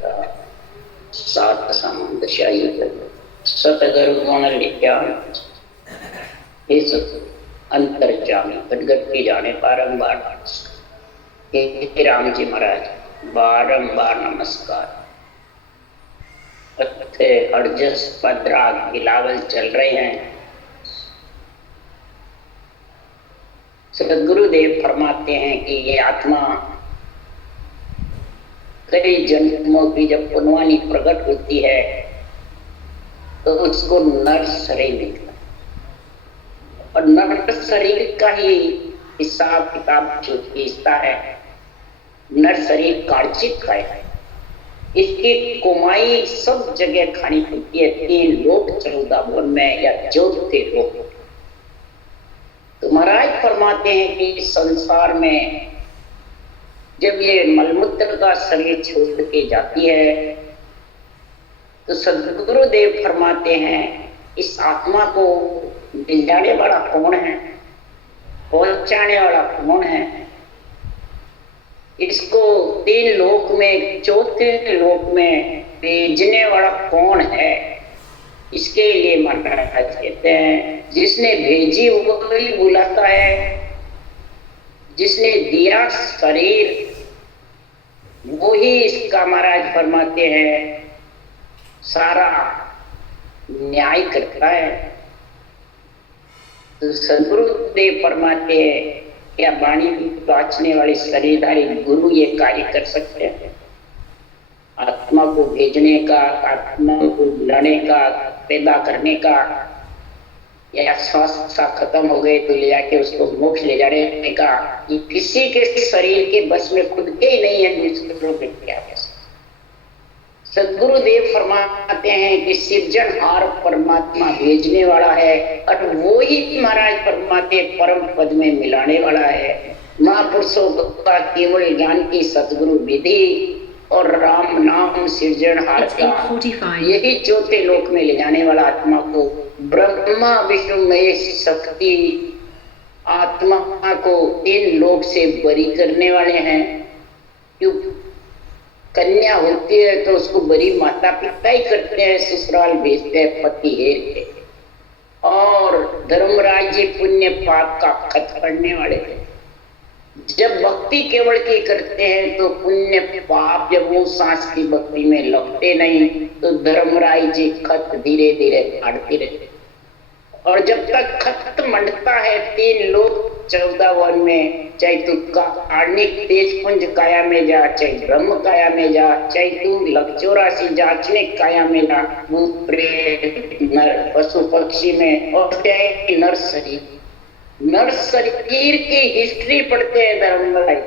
करता सात समुद्र शाही सतगुरु गुण लिखा इस अंतर जाने गदगद की जाने बारंबार हे राम जी महाराज बारंबार नमस्कार। अर्जस पदराग बिलावल चल रहे हैं। सदगुरुदेव फरमाते हैं कि ये आत्मा कई जन्मों की जब पुनवानी प्रकट होती है तो उसको नर शरीर मिलता है और नर शरीर का ही हिसाब किताब जो खींचता है। नर शरीर कार्चित का है, इसकी कमाई सब जगह खानी पड़ती है, 3 लोक 14 भुवन में या 14 लोक। तो महाराज फरमाते हैं कि संसार में जब ये मलमूत्र का शरीर छोड़ के जाती है तो सदगुरुदेव फरमाते हैं इस आत्मा को ले जाने वाला कौन है, पहुंचाने वाला कौन है। इसको 3 लोक में 4 लोक में भेजने वाला कौन है, इसके लिए महाराज कहते हैं जिसने भेजी वो ही बुलाता है, जिसने दिया शरीर वो ही इसका महाराज फरमाते हैं सारा न्याय करता है। तो सदगुरुदेव फरमाते हैं क्या वाणी बांचने वाले शरीरधारी गुरु ये कार्य कर सकते हैं? आत्मा को भेजने का, आत्मा को लाने का, पैदा करने का, या श्वास खत्म हो गए तो ले जाके उसको मोक्ष ले जाने का, ये किसी के शरीर के बस में खुद के ही नहीं है। दूसरों के क्या बस। सदगुरुदेव फरमाते हैं कि सृजनहार परमात्मा भेजने वाला है और वो ही महाराज फरमाते परम पद में मिलाने वाला है। महापुरुषों का केवल ज्ञान की सतगुरु विधि और राम नाम सृजनहार का यही 4 लोक में ले जाने वाला आत्मा को ब्रह्मा विष्णु महेश शक्ति आत्मा को 3 लोक से बरी करने वाले हैं। क्यों कन्या होती है तो उसको बड़ी माता पिता ही करते हैं, ससुराल भेजते हैं पति हेर के। और धर्मराज जी पुण्य पाप का खत पढ़ने वाले थे। जब भक्ति केवल की करते हैं तो पुण्य पाप जब वो सांस की भक्ति में लगते नहीं तो धर्मराज जी खत धीरे धीरे काटते रहते। और जब तक खत मंडता है 3 लोक 14 वन में, चाहे तू कार्णिक तेज पुंज काया में जा, चाहे ब्रह्म काया में जा, चाहे तू 84 जाचने काया में जा, वो प्रेत नर पशु पक्षी में, और चाहे नर शरीर की हिस्ट्री पढ़ते हैं धर्मराज।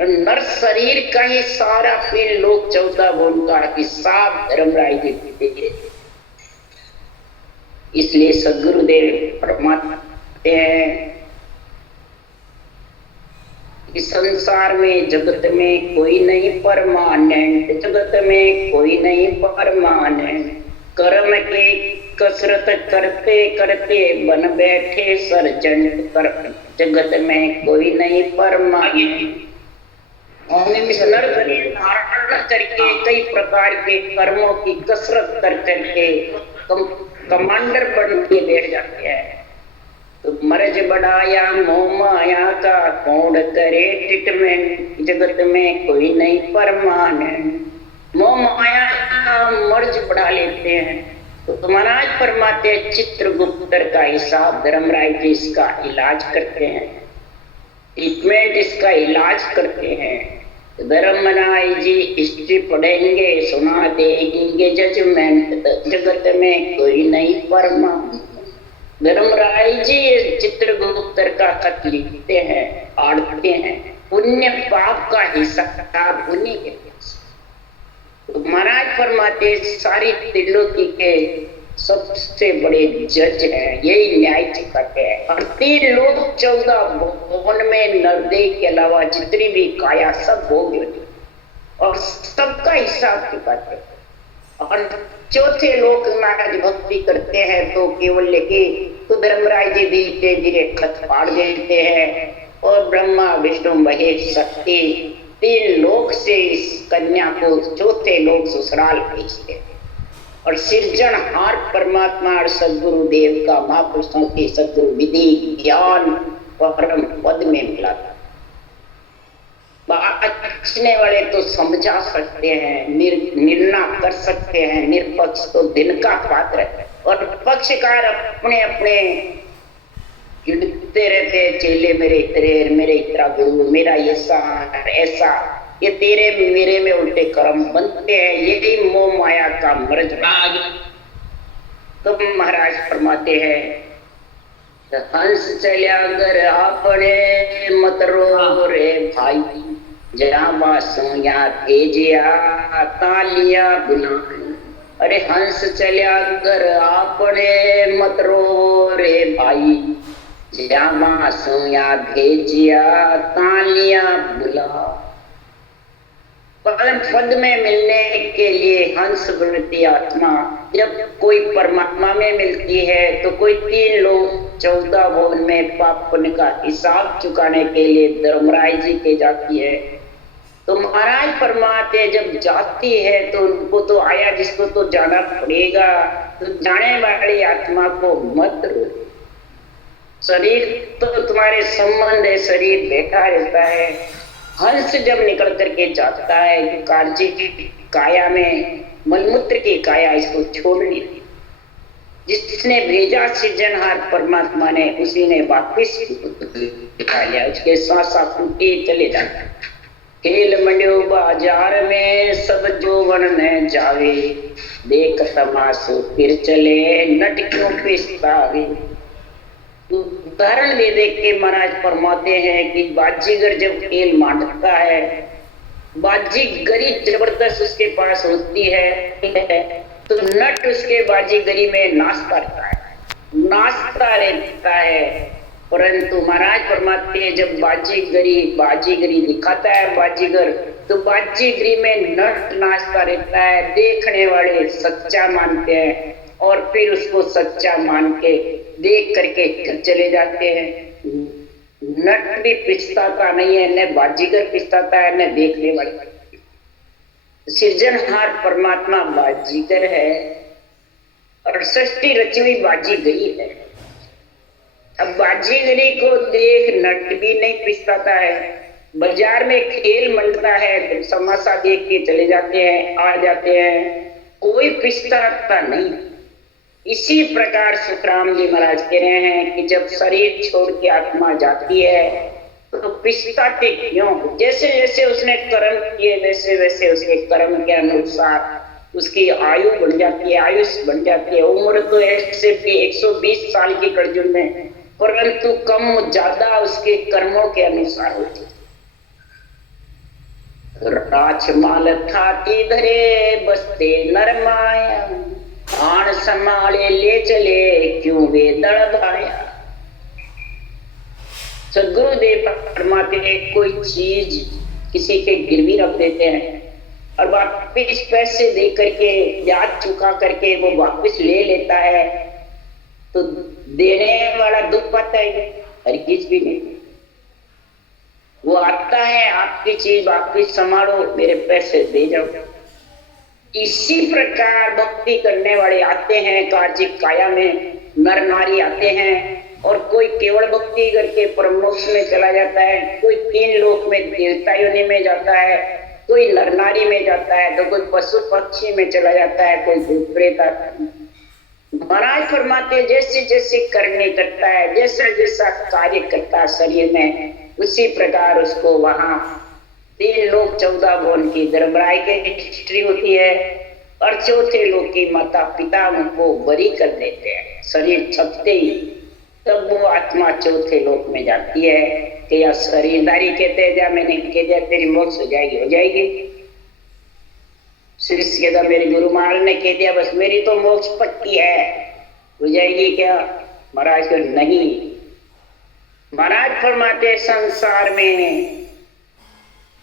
नर शरीर का ही सारा 3 लोक 14 वन का हिसाब धर्मराज जी। इसलिए सदगुरुदेव फरमाते हैं कि संसार में जगत में कोई नहीं परमानेंट, जगत में कोई नहीं परमानेंट। कर्म की कसरत करते करते बन बैठे सर्जन कर, जगत में कोई नहीं परमानेंट। नर शरीर धारण करके कई प्रकार के कर्मों की कसरत कर करके कमांडर बन के बैठ जाते हैं। तो मर्ज बढ़ाया मोह माया का कौन करे ट्रीटमेंट, जगत में कोई नहीं परमानेंट। मोह माया मर्ज बढ़ा लेते हैं। तो महाराज फरमाते चित्रगुप्त का हिसाब धर्मराय जी इसका इलाज करते हैं, ट्रीटमेंट इसका इलाज करते हैं। धर्मराय जी हिस्ट्री पढ़ेंगे सुना देंगे जजमेंट, जगत में कोई नहीं परमानेंट। धर्मराय जी चित्रगुप्त का खत लिखते हैं, आड़ते हैं, पुण्य पाप का हिसाब उन्हीं के पास। तो महाराज फरमाते सारी त्रिलोकी के सबसे बड़े जज हैं, यही न्याय चुकाते हैं। और 3 लोक 14 भुवन में नरदेव के अलावा जितनी भी काया सब भोग और सबका हिसाब चुकाते हैं। और 4थे लोक महाराज भक्ति करते हैं तो केवल लेके तो धर्मराज जी धीरे धीरे खत फाड़ देते हैं और ब्रह्मा विष्णु महेश शक्ति तीन लोक से इस कन्या को चौथे लोक ससुराल भेजते हैं। और सृजनहार परमात्मा और सदगुरु देव का महापुरुषों की सदगुरु विधि ज्ञान परम पद में मिला था। बचने वाले तो समझा सकते हैं, निर्णय कर सकते हैं, निरपक्ष तो दिन का पात्र है, और पक्षकार अपने अपने जुड़ते रहते हैं। चेले मेरे इतरे, मेरे इतरा गुरु, मेरा ऐसा ऐसा, ये तेरे मेरे में उल्टे कर्म बनते हैं। यही मोह माया का मर्ज भाग। तो महाराज फरमाते हैं, हंस चलिया अगर आपने मत रो रे भाई, जहाँ बासों या भेजिया तालिया बुला। अरे हंस चलिया अगर आपने मत रो रे भाई, जहाँ बासों या भेजिया तालिया बुला। परम पद में मिलने के लिए हंस वृत्ति आत्मा जब कोई परमात्मा में मिलती है तो कोई 3 लोग 14 भुवन में पाप पुण्य का हिसाब चुकाने के लिए धर्मराज जी के जाती है। तो महाराज फरमाते जब जाती है तो उनको तो आया, जिसको तो जाना पड़ेगा, तो जाने वाली आत्मा को मत रोको। शरीर तो तुम्हारे संबंध है, शरीर बैठा रहता है। हंस जब निकल करके जाता है कि कार्य की काया में मलमूत्र की काया इसको छोड़नी थी। जिसने भेजा सृजनहार परमात्मा ने, उसी ने वापिस दिखा लिया। उसके सांसा फूटे चले जाता। खेल मंड्यो बाजार में सब जोवन में जावे, देख तमाशो फिर चले नट क्यों पिस्तावे। उदाहरण दे देख के महाराज फरमाते हैं कि बाजीगर जब खेल मांडता है, बाजीगरी जबरदस्त उसके पास होती है, तो नट उसके बाजीगरी में नाचता रहता है, नाचता रहता है। परंतु महाराज फरमाते हैं जब बाजीगरी दिखाता है बाजीगर, तो बाजीगरी में नट नाचता रहता है। देखने वाले सच्चा मानते हैं और फिर उसको सच्चा मान के देख करके चले जाते हैं। नट भी पिछताता नहीं है, न बाजीगर पिछताता है, न देखने वाले। सृजनहार परमात्मा बाजीगर है और सृष्टि रची हुई बाजीगरी है। अब बाजीगरी को देख नट भी नहीं पिछताता है। बाजार में खेल मंडता है, समासा देख के चले जाते हैं, आ जाते हैं, कोई पिछताता नहीं। इसी प्रकार सुखराम जी महाराज कह रहे हैं कि जब शरीर छोड़ के आत्मा जाती है तो पिछताते क्यों? जैसे जैसे उसने कर्म किए वैसे वैसे उसके कर्म के अनुसार उसकी आयु बढ़ जाती है, आयुष बढ़ जाती है। उम्र तो ऐसे भी 120 साल की कलयुग में, परंतु कम ज्यादा उसके कर्मों के अनुसार होती है। राजमाल थाती धरे बसते नरमाया, आन संभाले ले चले क्यों वे दड़ भाया। सदगुरुदेव फरमाते हैं कोई चीज किसी के गिरवी रख देते हैं और वापिस पैसे दे करके ब्याज चुका करके वो वापिस ले लेता है, तो देने वाला दुख पाता है, हर किस भी नहीं। वो आता है आपकी चीज वापिस संभालो, मेरे पैसे दे जाओ। इसी प्रकार भक्ति करने वाले आते हैं कार्जिक काया में, नर नारी आते हैं, और कोई केवल भक्ति करके परमोक्ष में चला जाता है, कोई 3 लोक में देवता योनि में जाता है, कोई नर नारी में जाता है, तो कोई पशु पक्षी में चला जाता है, कोई भूत प्रेत आता है। महाराज फरमाते जैसे जैसे करने करता है, जैसा जैसा कार्य करता है शरीर में, उसी प्रकार उसको वहां 3 लोक 14 भुवन की धर्मराय की हिस्ट्री होती है, और चौथे लोक की माता पिता उनको बरी कर देते हैं। शरीर छपते ही तब वो आत्मा चौथे लोक में जाती है कि या शरीरदारी कहते हैं, जा मैंने कह दिया तेरी मोक्ष हो जाएगी, हो जाएगी। शिष्य कहता मेरे गुरु महाराज ने कह दिया बस मेरी तो मोक्ष पक्की है, हो जाएगी क्या? महाराज को नहीं। महाराज फरमाते संसार में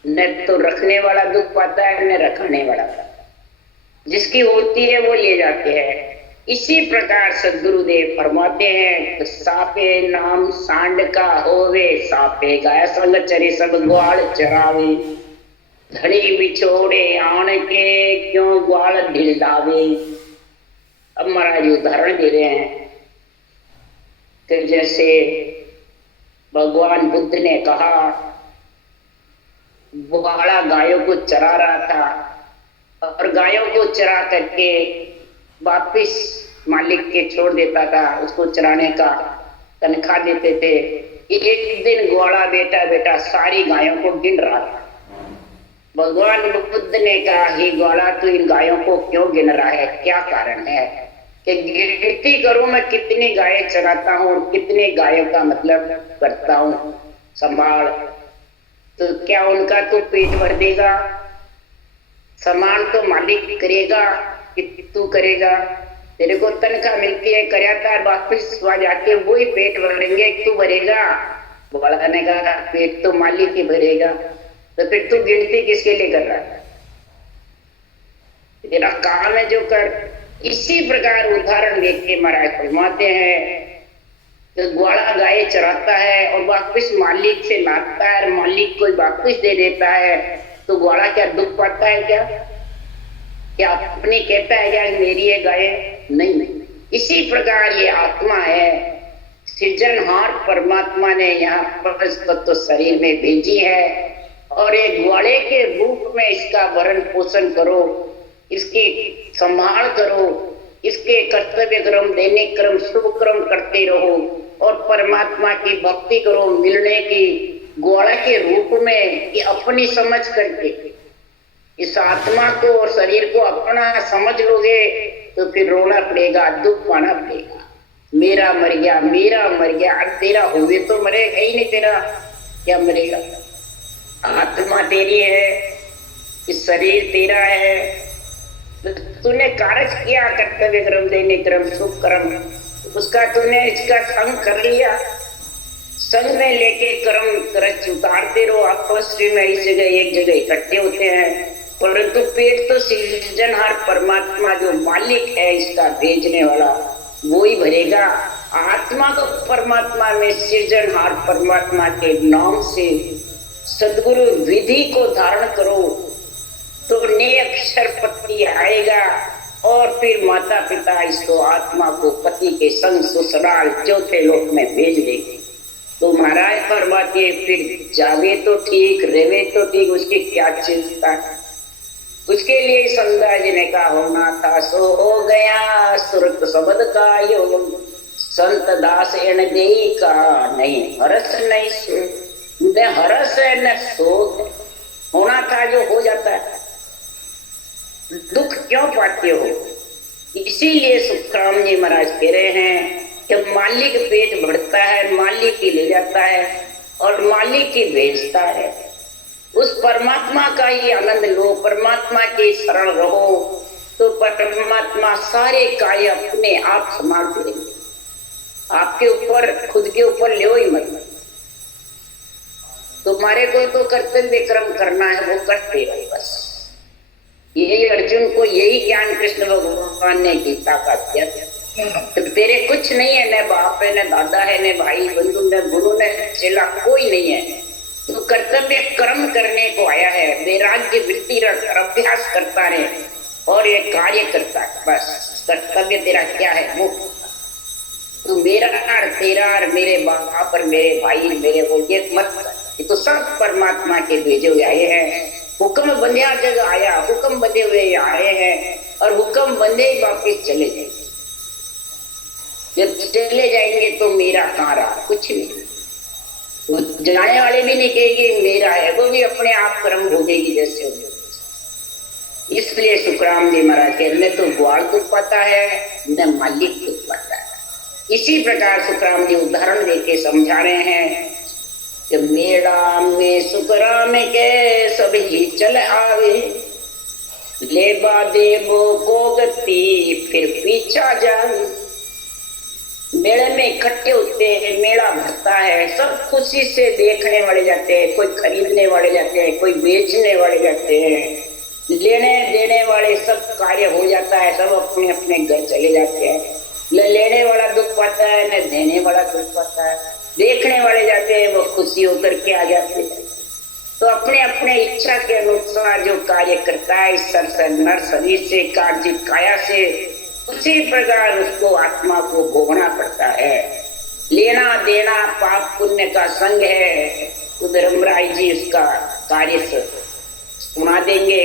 न तो रखने वाला दुख पाता है, न रखने वाला। जिसकी होती है वो ले जाते हैं। इसी प्रकार सदगुरुदेव फरमाते हैं सापे नाम सांड का होवे, सापे गाय संग चरे सब ग्वाल चरावे। धड़ी बिछोड़े आण के क्यों ग्वाल ढिलडावे। अब महाराज उदाहरण दे रहे हैं कि जैसे भगवान बुद्ध ने कहा, ग्वाला गायों को चरा रहा था और गायों को चरा करके वापिस मालिक के छोड़ देता था, उसको चराने का तनख्वाह देते थे। एक दिन ग्वाला बेटा बेटा सारी गायों को गिन रहा था। भगवान बुद्ध ने कहा, हे ग्वाला तू इन गायों को क्यों गिन रहा है, क्या कारण है? कि गिनती करूं मैं कितनी गायें चराता हूँ, कितने गायों का मतलब करता हूँ संभाल, तो क्या उनका तो पेट भर देगा? समान तो मालिक करेगा कि तू करेगा? तेरे को तनख्वाह मिलती है, कराता वापिस वहां जाके वही पेट भरेंगे, तू भरेगा? ग्वाला ने कहा पेट तो मालिक ही भरेगा। तो फिर तू गिनती किसके लिए कर रहा है? तेरा काम है जो कर। इसी प्रकार उदाहरण देख के महाराज फरमाते हैं तो ग्वाला गाय चराता है और वापिस मालिक से लाता है और मालिक को वापिस दे देता है, तो ग्वाला क्या दुख पाता है? क्या अपनी कहता है क्या मेरी है गाय? नहीं। इसी प्रकार ये आत्मा है, सृजनहार परमात्मा ने यहाँ पर तत्व शरीर में भेजी है और एक ग्वाले के रूप में इसका भरण पोषण करो, इसकी संभाल करो, इसके कर्तव्य क्रम दैनिक क्रम शुभ क्रम करते रहो और परमात्मा की भक्ति करो। मिलने की ग्वाला के रूप में ये अपनी समझ करके इस आत्मा को और शरीर को अपना समझ लोगे तो फिर रोना पड़ेगा, दुख पाना पड़ेगा। मेरा मर गया, मेरा मर गया। अब तेरा हुए तो मरेगा ही नहीं, तेरा क्या मरेगा? आत्मा तेरी है, इस शरीर तेरा है, तो तूने कारज किया कर्तव्य क्रम दैनिक क्रम शुभ कर्म, उसका तूने इसका संग कर लिया। संग में लेके कर्म करज उतारते रहो। आपस में इस जगह एक जगह इकट्ठे होते हैं, परंतु पेट तो सृजनहार परमात्मा जो मालिक है इसका भेजने वाला वो ही भरेगा। आत्मा को परमात्मा में सृजनहार परमात्मा के नाम से सदगुरु विधि को धारण करो तो ने अक्षर पति आएगा और फिर माता पिता इसको आत्मा को पति के संग ससुराल चौथे लोक में भेज देंगे। तो महाराज फरमाते फिर जावे तो ठीक, रेवे तो ठीक, उसकी क्या चिंता है? उसके लिए संदा जी ने कहा होना था सो हो गया, सुरत शब्द का योग संत दास एण देई का नहीं हरस नहीं सो, न हरस है न शोक, होना था जो हो जाता है। दुख क्यों पाते हो? इसीलिए सुखराम जी महाराज कह रहे हैं कि मालिक पेट भरता है, मालिक ही ले जाता है और मालिक ही भेजता है। उस परमात्मा का ही आनंद लो, परमात्मा के शरण रहो तो परमात्मा सारे कार्य अपने आप संभाल देंगे। आपके ऊपर खुद के ऊपर ले ही मत। तुम्हारे को तो कर्तव्य कर्म करना है, वो करते रहो बस। यही अर्जुन को यही ज्ञान कृष्ण भगवान ने गीता का दिया। तो तेरे कुछ नहीं है, न बाप है, न दादा है, न भाई बंधु, न गुरु, न चेला, कोई नहीं है। तो कर्तव्य कर्म करने को आया है, वैराग्य वृत्ति रख अभ्यास करता रहे और ये कार्य करता है बस। कर्तव्य तेरा क्या है वो तो मेरा और तेरा और मेरे बाप और मेरे भाई मेरे वो ये मत कर। ये तो सब परमात्मा के भेजे हुए आए हैं। हुक्म बंदिया जग आया, हुक्म बंधे हुए आए हैं और हुक्म बंदे ही वापिस चले जाएंगे। जब चले जाएंगे तो मेरा कहाँ रहा? कुछ नहीं। वो जाने वाले भी नहीं कहेंगे मेरा है, वो भी अपने आप कर्म भोगेगी जैसे हो। इसलिए सुखराम जी महाराज के न तो ग्वाल दुख पाता है न मालिक दुख पाता है। इसी प्रकार सुखराम जी उदाहरण देके समझा रहे हैं कि मेला में सुखराम के सभी चल आवे, लेबा देवो भोगती फिर पीछा जावे। मेले में इकट्ठे होते हैं, मेला भरता है, सब खुशी से देखने वाले जाते हैं, कोई खरीदने वाले जाते हैं, कोई बेचने वाले जाते हैं, लेने देने वाले सब कार्य हो जाता है, सब अपने अपने घर चले जाते हैं। न लेने वाला दुख पाता है न देने वाला दुख पाता है। देखने वाले जाते हैं वो खुशी होकर के आ जाते हैं। तो अपने अपने इच्छा के अनुसार जो कार्य करता है इस नर शरीर से, कार्य काया से, उसी प्रकार उसको आत्मा को भोगना पड़ता है। लेना देना पाप पुण्य का संग है। धर्मराय जी उसका कार्य सुना देंगे।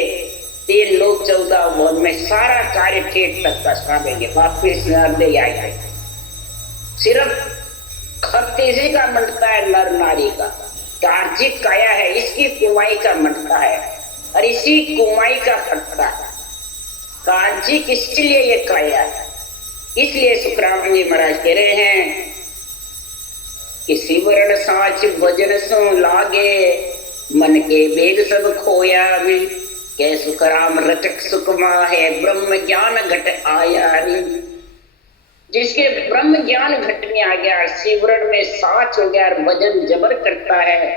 3 लोक 14 भवन में सारा कार्य ठेठ तक का सुना देंगे। वापिस नर्दे आए, सिर्फ खर्च इसी का मंडता है, नर नारी का कार्जिक काया है, इसकी कुमाई का मंडता है और इसी कुमाई का फटता है। कार्जिक इसलिए ये काया है। इसलिए सुखराम जी महाराज कह रहे हैं कि सिमरण साच भजन सो लागे, मन के वेग सब खोया भी, के सुखराम रटक सुखमा है, ब्रह्म ज्ञान घट आया रे। जिसके ब्रह्म ज्ञान घट में आ गया, सिमरण में साच हो गया, भजन जबर करता है,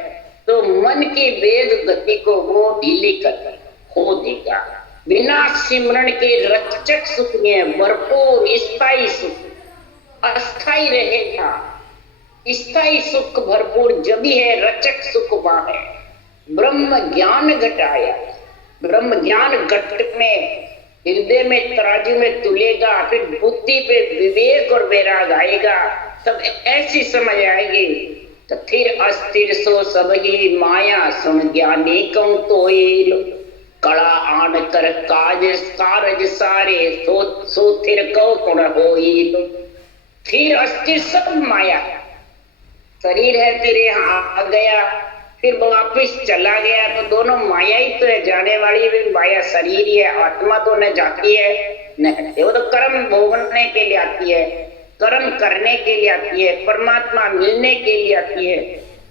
तो मन की वेग गति को वो ढीली कर खो देगा। बिना सिमरण के रचक सुख में भरपूर स्थायी सुख अस्थाई रहेगा। स्थायी सुख भरपूर जब भी है, रचक सुख वहां है। ब्रह्म ज्ञान घटाया, ब्रह्म ज्ञान घट में हृदय में तराजू में तुलेगा, फिर बुद्धि पे विवेक और वैराग आएगा, तब ऐसी समझ आएगी। तो फिर अस्थिर सो सब ही माया, सुन ज्ञानी कौन तो कड़ा आन कर काज कारज सारे, सो थिर कौ कुण होई। फिर अस्थिर सब माया, शरीर है फिर यहाँ आ गया, फिर वापिस चला गया, तो दोनों माया ही तो है। जाने वाली भी माया शरीर ही है, आत्मा तो न जाती है न, वो तो कर्म भोगने के लिए आती है, कर्म करने के लिए आती है, परमात्मा मिलने के लिए आती है,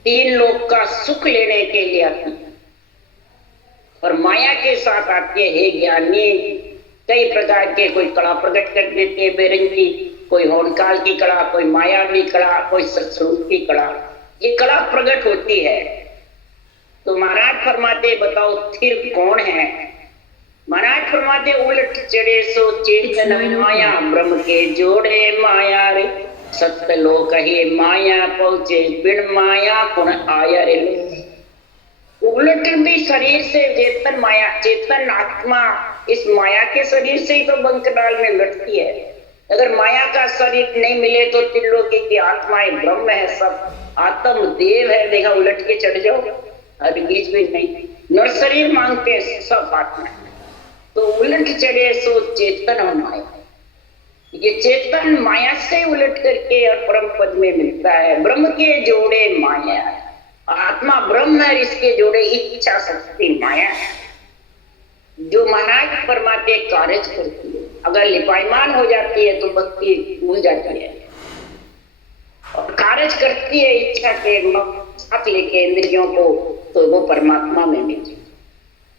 3 लोक का सुख लेने के लिए आती है। और माया के साथ आती है ज्ञानी, कई प्रकार के, कोई कला प्रकट कर देते हैं बेरंगी, कोई होनकाल की कला, कोई मायावी कला, कोई सत्स्वरूप की कला, ये कला प्रकट होती है। तो महाराज फरमाते बताओ फिर कौन है? महाराज फरमाते उलट चढ़े सो चेतन माया, ब्रह्म के जोड़े माया रे, सत्य लोक ही माया पहुंचे, बिन माया कुण आया रे। उलट भी शरीर से चेतन माया, चेतन आत्मा इस माया के शरीर से ही तो बंकडाल में लटती है। अगर माया का शरीर नहीं मिले तो त्रिलोकी की आत्माएं ब्रह्म है, सब आत्म देव है। देखा, उलट के चढ़ जाओ, अभी बीच में नहीं, नर शरीर मांगते हैं सब आत्मा। तो उलट चढ़े सो चेतन माया, ये चेतन माया से उलट करके और परम पद में मिलता है। ब्रह्म के जोड़े माया, आत्मा ब्रह्म है, इसके जोड़े इच्छा शक्ति माया है, जो महाराज परमात्मा कार्य करती है। अगर लिपायमान हो जाती है तो भक्ति भूल जाती है, और कार्य करती है इच्छा के साथ लेके इंद्रियों को, तो वो परमात्मा में मिलती।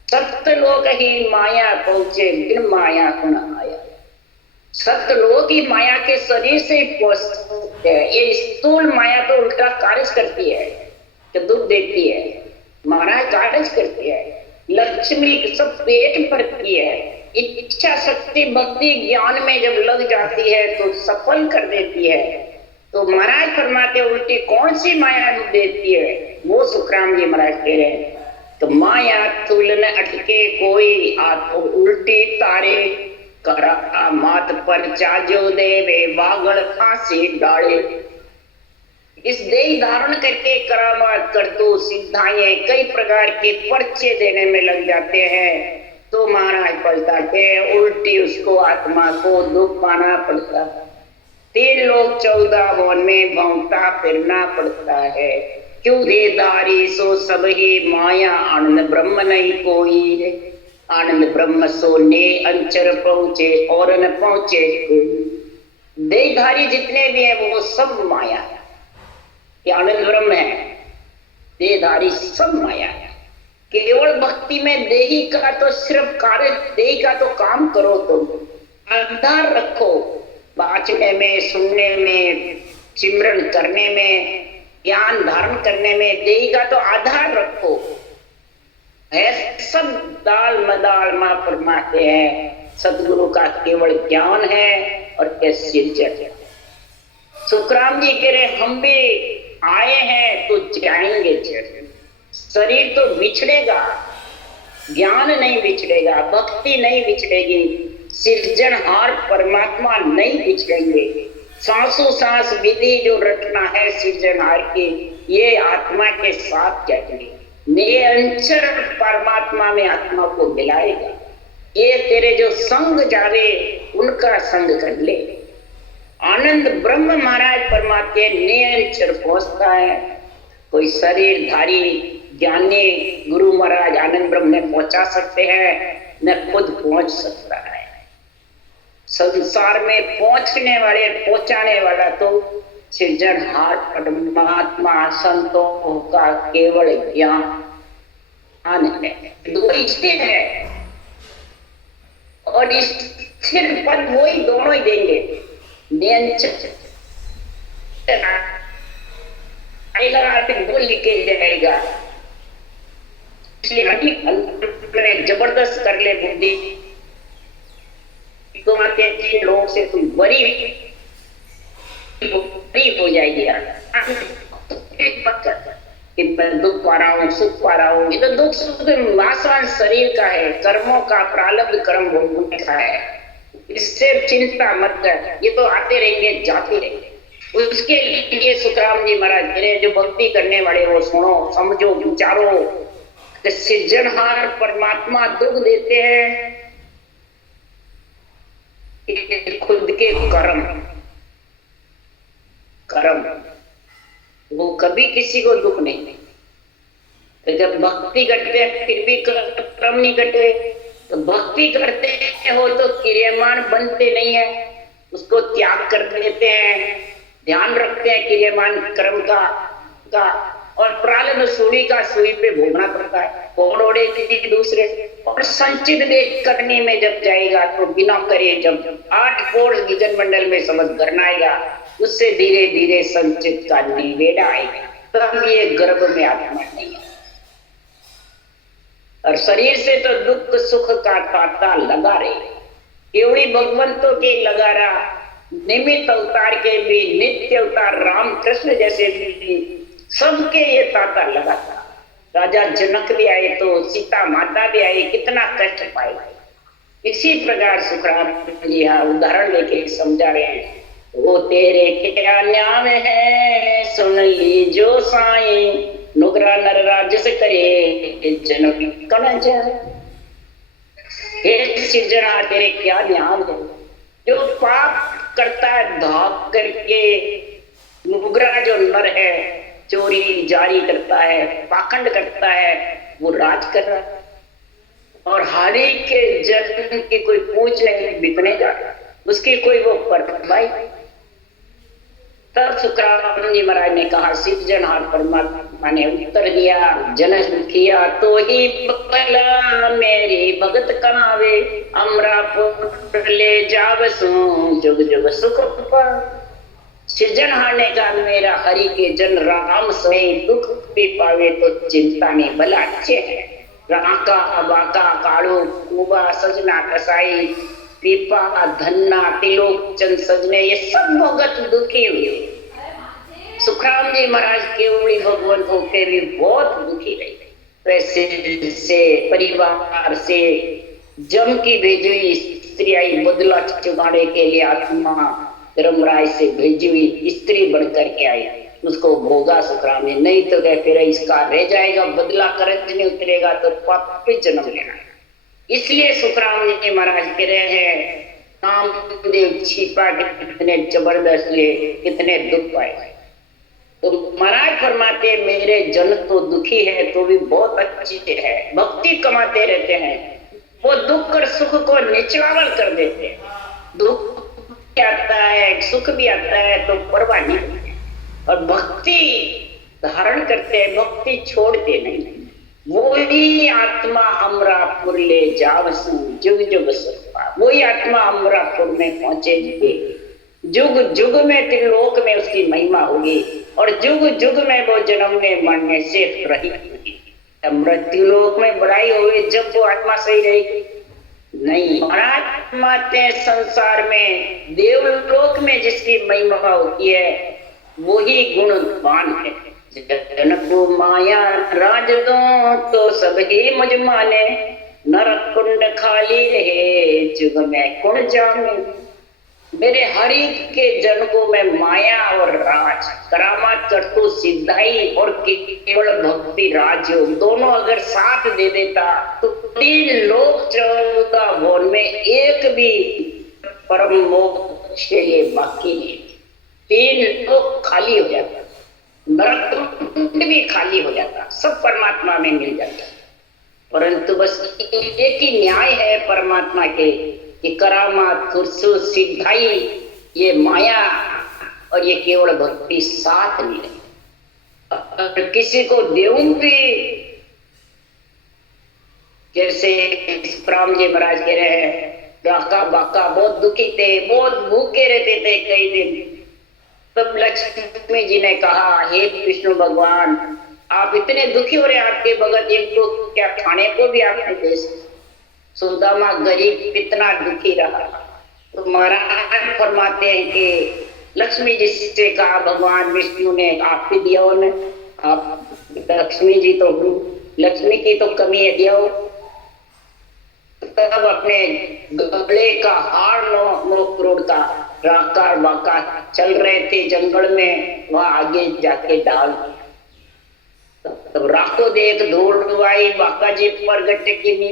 सत्यलोक ही माया पहुंचे, बिन माया कुण आया। सत्यलोक ही माया के शरीर से ही पहुंचते हैं। ये स्थूल माया तो उल्टा कार्य करती है, तो दुख देती है, महाराज कार्य करती है। लक्ष्मी सब पेट भरती है, इच्छा शक्ति भक्ति ज्ञान में जब लग जाती है तो सफल कर देती है। तो महाराज फरमाते उल्टी कौन सी माया देती है, वो सुखराम जी महाराज कह रहे हैं। तो माया तुलन अटके कोई, आप उल्टी तारे करा मात पर चाजो देवे, वागड़ फांसी डाले। इस देह धारण करके करामात कर दो सिद्धाएं कई प्रकार के पर्चे देने में लग जाते हैं, तो महाराज बताते हैं उल्टी उसको आत्मा को दुख पाना पड़ता है। 3 लोक 14 भवन में भौंकता फिरना पड़ता है। क्यों देदारी सो सब ही माया, आनंद ब्रह्म नहीं कोई रे। आनंद ब्रह्म सो ने अंचर पहुंचे, और न पहुंचे कोई। देहधारी जितने भी हैं वो सब माया है, ये आनंद ब्रह्म है। देहधारी सब माया है। केवल भक्ति में देही का तो सिर्फ कार्य, देही का तो काम करो, तुम आधार रखो बाँचने में, सुनने में, सिमरन करने में, ज्ञान धारण करने में, देही का तो आधार रखो। है सब दाल मदाल मां फरमाते हैं, सदगुरु का केवल ज्ञान है और कैसे है। सुखराम जी कह रहे हम भी आए हैं तो जाएंगे। शरीर तो बिछड़ेगा, ज्ञान नहीं बिछड़ेगा, भक्ति नहीं बिछड़ेगी, सृजनहार परमात्मा नहीं बिछड़ेंगे। सांसों सांस विधि जो रचना है सृजनहार की, ये आत्मा के साथ जाएंगे, निरंतर परमात्मा में आत्मा को मिलाएगा। ये तेरे जो संग जावे उनका संग कर ले। आनंद ब्रह्म महाराज परमात्मा के निरंतर पहुंचता है। कोई शरीरधारी ज्ञानी गुरु महाराज आनंद ब्रह्म ने पहुंचा सकते हैं, न खुद पहुंच सकता है। संसार में पहुंचने वाले, पहुंचाने वाला तो सृजनहार परमात्मा संतों का केवल ज्ञान है। दो स्थिर है और स्थिर पद वही दोनों ही देंगे। वो लिखे जाएगा, इसलिए जबरदस्त कर ले बुद्धि। तुम्हारे तीन लोग से तुम बड़ी हो जाएगी कि मैं दुख पा रहा हूँ, सुख पा रहा हूँ। ये तो दुख सुख आसान शरीर का है, कर्मों का प्रारब्ध कर्म भोगने का है। इससे चिंता मत कर, ये तो आते रहेंगे जाते रहेंगे। उसके लिए सुखराम जी महाराज कह रहे, जो भक्ति करने वाले वो सुनो, समझो, विचारो। सृजनहार परमात्मा दुख देते हैं खुद के कर्म, वो कभी किसी को दुख नहीं देते। तो जब भक्ति करते हैं फिर भी कर्म नहीं करते, तो भक्ति करते हो तो क्रियामान बनते नहीं है, उसको त्याग कर देते हैं, ध्यान रखते हैं क्रियामान कर्म का और प्रारब्ध सूली का सुई पे भोगना पड़ता है। कौन ओढ़े किसी दूसरे। और संचित देश करने में जब जाएगा तो बिना करे, जब 8 कोष गगन मंडल में समझ करना आएगा, उससे धीरे धीरे संचित का निवेड़ा आएगा, तब ये गर्भ में आत्मा नहीं है। और शरीर से तो दुख सुख का तांता लगा रहे, केवड़ी भगवंतों के लगा रहा, निमित्त अवतार के भी, नित्य अवतार राम कृष्ण जैसे भी, सबके ये तांता लगा था। राजा जनक भी आए तो सीता माता भी आई, कितना कष्ट पाए। इसी प्रकार सुखराम जी यहाँ उदाहरण लेके समझा रहे हैं। वो तेरे क्या न्याम है सुन ली जो साईं, नुगरा नर राजस करे जनक कण जाए। हे सृजना तेरे क्या न्याम है। जो पाप करता है धाक करके, नुगरा जो नर है चोरी जारी करता है, पाखंड करता है, वो राज कर रहा है। और हारी के जन की कोई पूछ नहीं, बिकने जा रहा, उसकी कोई वो परवाही। तब सुखराम जी महाराज ने कहा, सृजनहार परमात्मा ने उत्तर दिया, जन किया तो ही बला मेरी भगत कमावे, अमरापुर ले जावसु जुग जुग सुख पा। सृजनहार ने कहा, मेरा हरि के जन राम समेत दुख भी पावे तो चिंता नहीं, भला अच्छे है। राका बाका काड़ो कुबा सजना कसाई, पीपा धन्ना तिलोक चंद सजने, ये सब भगत दुखी हुए। सुखराम जी महाराज केवड़ी भगवंत होके भी बहुत दुखी रहे। पैसे से, परिवार से, जम की भेजी हुई स्त्री आई बदला चुकाने के लिए, आत्मा धर्मराय से भेजी हुई स्त्री बनकर के आई, उसको भोगा सुखराम ने। नहीं तो क्या फिर इसका रह जाएगा, बदला कर्ज नहीं उतरेगा तो पाप पे जन्म लेना। इसलिए सुखराम जी महाराज कह रहे हैं, कामदेव छिपा कितने जबरदस्त लिए, कितने दुख पाए। तो महाराज फरमाते, मेरे जन तो दुखी है तो भी बहुत अच्छे है, भक्ति कमाते रहते हैं, वो दुख और सुख को निचलावल कर देते हैं। दुख आता है, सुख भी आता है तो परवाह नहीं होती, और भक्ति धारण करते हैं, भक्ति छोड़ते नहीं। वो ही आत्मा अमरापुर ले जावसु जुग जुग सुख। वही आत्मा अमरापुर में पहुंचेगी, जुग जुग में त्रिलोक में उसकी महिमा होगी, और जुग जुग में वो जन्म में मरने से रहित होगी। मृत्यु लोक में बढ़ाई होगी जब वो आत्मा सही रहेगी। नहीं, आत्मा के संसार में देवलोक में जिसकी महिमा होती है वही गुणवान है। जनकु माया राज दो तो सब ही मुझ माने, नरक कुंड खाली रहे जुग में कौन जाने। मेरे हरि के जन को मैं माया और राज, करामात करतु सिद्धाई और केवल भक्ति राजयोग दोनों अगर साथ दे देता तो 3 लोक 14 भुवन में एक भी परम मोक्ष के लिए बाकी नहीं, 3 लोक खाली हो जाता, नरक भी खाली हो जाता, सब परमात्मा में मिल जाता। परंतु बस एक ही न्याय है परमात्मा के कि करामात खुर्सू सिद्धाई ये माया और ये केवल भक्ति साथ नहीं रहे। अगर किसी को देऊं भी, जैसे राम जी महाराज कह रहे हैं, बाका बाका बहुत दुखी थे, बहुत भूखे रहते थे कई दिन, तब लक्ष्मी जी ने कहा हे विष्णु भगवान आप इतने दुखी हो रहे हैं, आपके भगत इनको क्या खाने को भी आप नहीं दे सकते। सुदामा गरीब कितना दुखी रहा, तो महाराज फरमाते हैं कि लक्ष्मी जी से कहा भगवान विष्णु ने आप भी दिया हो, आप लक्ष्मी जी तो लक्ष्मी की तो कमी है, दिया हो। तब अपने गले का हार 9 करोड़ का राकार बाका चल रहे थे जंगल में, वहां आगे जाके डाल दिया। तब राखो देख दौड़ डुबाई बाका जी प्रगट की,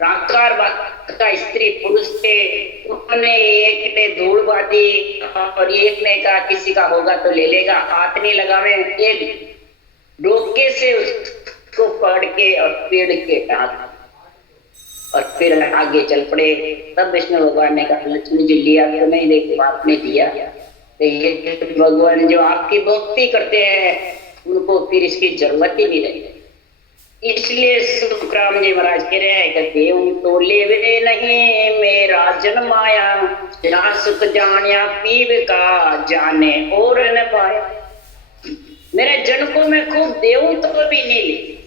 राकार बाका स्त्री पुरुष थे, उन्होंने एक ने धूल बांधी और एक ने कहा किसी का होगा तो ले लेगा, हाथ नहीं लगावे, एक डोके से उसको पकड़ के और पेड़ के टांग और फिर आगे चल पड़े। तब विष्णु भगवान ने कहा लक्ष्मी जी लिया तो नहीं, देखो आपने दिया, तो ये भगवान जो आपकी भक्ति करते हैं उनको फिर इसकी जरूरत ही नहीं रही। इसलिए सुखराम जी महाराज कह रहे हैं कि देव तो लेवे नहीं मेरा जन्माया, जहाँ सुख जानिया पीव का जाने और न पाया। मेरे जन को मैं खूब देऊं तो भी नहीं ली,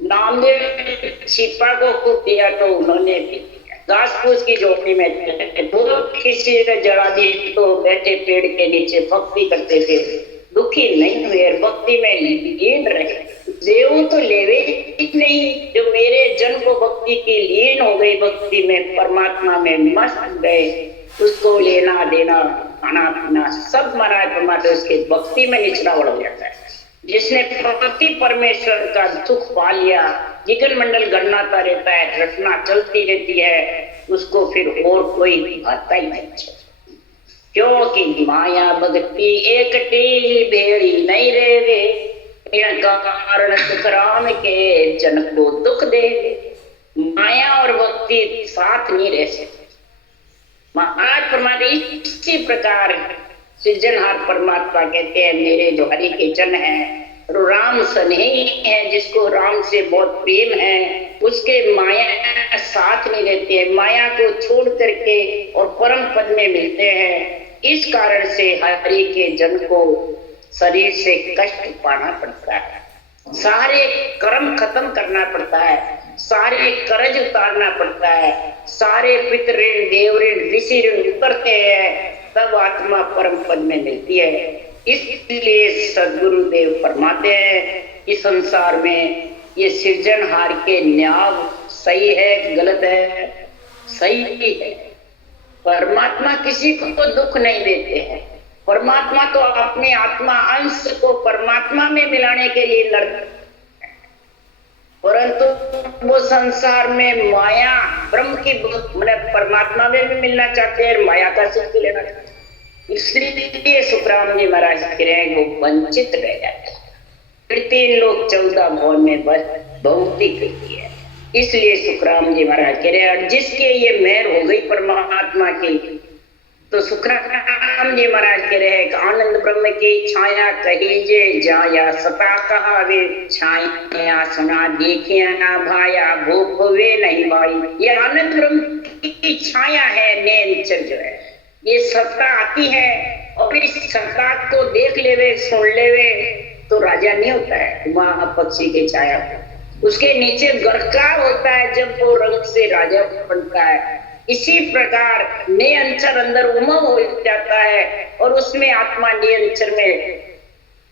नामदेव छिपा को खूब दिया तो उन्होंने भी घास फूस की झोपड़ी में तो किसी ने जला दी तो बैठे पेड़ के नीचे भक्ति करते थे, दुखी नहीं हुए, भक्ति में लीन रहे। देव तो लेवे नहीं, जो मेरे जन को भक्ति की लीन हो गई, भक्ति में परमात्मा में मस्त गए, उसको लेना देना खाना पीना सब महाराज परमात्मा उसके भक्ति में निचरावड़ हो जाता है। जिसने प्रति परमेश्वर का सुख पा लिया, जिगन मंडल गणनाता रहता है, रचना चलती रहती है, उसको फिर और कोई आता ही नहीं। क्योंकि माया भक्ति एक टी भेड़ी नहीं रेवे, इनका कारण सुखराम के जन को दुख दे। माया और भक्ति साथ नहीं रह सकते। महाराज परमात्मा इसी प्रकार सृजनहार परमात्मा कहते हैं मेरे जो हरि के जन हैं, राम स्नेही है, जिसको राम से बहुत प्रेम है, उसके माया साथ नहीं रहती है, माया को छोड़ करके और परम पद में मिलते हैं। इस कारण से हरि के जन को शरीर से कष्ट पाना पड़ता है, सारे कर्म खत्म करना पड़ता है, सारे कर्ज उतारना पड़ता है, सारे पितृ ऋण देव ऋण ऋषि ऋण उतरते हैं, तब आत्मा परम पद में मिलती है। इसलिए सदगुरुदेव फरमाते हैं कि संसार में ये सृजनहार के न्याय सही है गलत है, सही है। परमात्मा किसी को दुख नहीं देते हैं, परमात्मा तो अपने आत्मा अंश को परमात्मा में मिलाने के लिए लड़ते, परंतु वो संसार में माया ब्रह्म की मतलब परमात्मा में भी मिलना चाहते हैं, माया का सुख लेना चाहते हैं। इसलिए सुखराम जी महाराज कह रहे हैं वो वंचित रह जाते हैं। फिर 3 लोग 14 भवन में बस बहुत ही करती है। इसलिए सुखराम जी महाराज कह रहे हैं जिसके ये मेहर हो गई परमात्मा की, तो सुखराम जी महाराज कह रहे हैं आनंद ब्रह्म की छाया कहीजे जाया, सता कहा वे छाया सुना देखिया ना भाया, भूख वे नहीं भाई। ये आनंद ब्रह्म की छाया है, नेचर जो है, ये सत्ता आती है और इस सत्ता को देख लेवे सुन लेवे तो राजा नहीं होता है, वहां पक्षी की छाया, उसके नीचे गरकार होता है जब वो रंग से राजा बनता है। इसी प्रकार नियंचर अंदर उमंग हो जाता है और उसमें आत्मा नियंचर में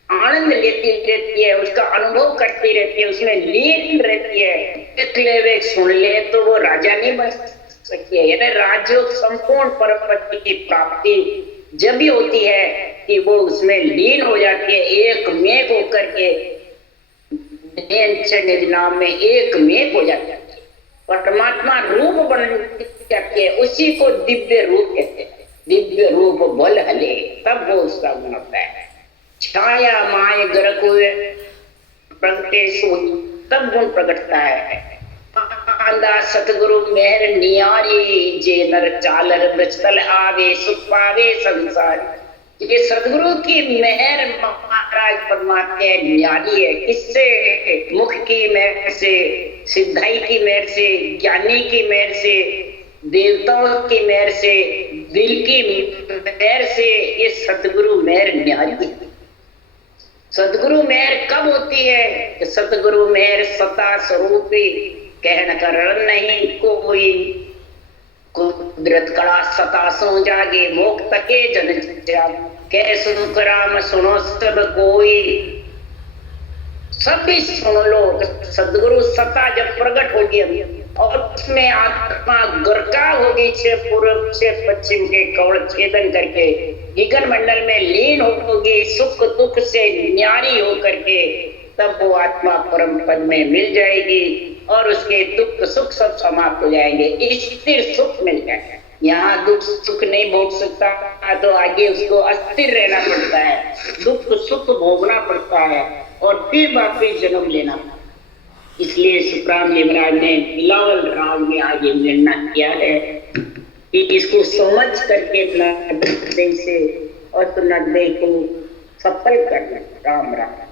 आनंद लेती रहती है, उसका अनुभव करती रहती है, उसमें लीन रहती है। इसलिए वे सुन ले तो वो राजा नहीं बन सकती है। यानी राजयोग संपूर्ण परम की प्राप्ति जब भी होती है कि वो उसमें लीन हो जाती है, एक में होकर के निज नाम में एक में हो जाती है, परमात्मा रूप बन जाती है। उसी को दिव्य रूप कहते हैं। दिव्य रूप बल हले, तब वो उसका गुण होता है। छाया माय ग्रह हुए प्रगटे तब गुण प्रकटता है। आंदा सतगुरु मेहर नियारी, जे नर चालर ब्रजतल आवे सुख पावे संसार। ये सतगुरु की मेहर महाराज परमात्मा न्यारी है। किससे? मुख की मेहर से, सिद्धाई की मेहर से, ज्ञानी की मेहर से, देवताओं की मेहर से, दिल की मेहर से। ये सतगुरु मेहर न्यारी है। सतगुरु मेहर कब होती है? सतगुरु मेहर सता स्वरूपी, कहन कर नहीं कोई। कुदरत कड़ा सता सो जागे, मोक तके जन जाग। कह सुन कराम सुनो सब कोई, सभी सुन लो। सदगुरु सत्ता जब प्रकट होगी और उसमें आत्मा गर्का होगी, से पूर्व से पश्चिम के कवड़ छेदन करके गगन मंडल में लीन होगी, सुख दुख से न्यारी होकर के, तब वो आत्मा परम पद में मिल जाएगी और उसके दुख सुख सब समाप्त हो जाएंगे, स्थिर सुख मिल जाएगा। यहाँ दुख सुख नहीं भोग सकता तो आगे उसको अस्थिर रहना पड़ता है, दुख सुख भोगना पड़ता है और फिर वापिस जन्म लेना। इसलिए सुखराम जी महाराज ने बिलावल राग में आगे निर्णय किया है कि इसको समझ करके नगदे से और नगदे को सफल करना। राम राम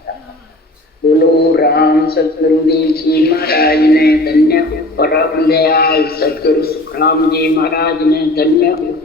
बोलो राम। सतगुरुदेव जी महाराज ने धन्य, परम दयाल सतगुरु सुखराम जी महाराज ने धन्य।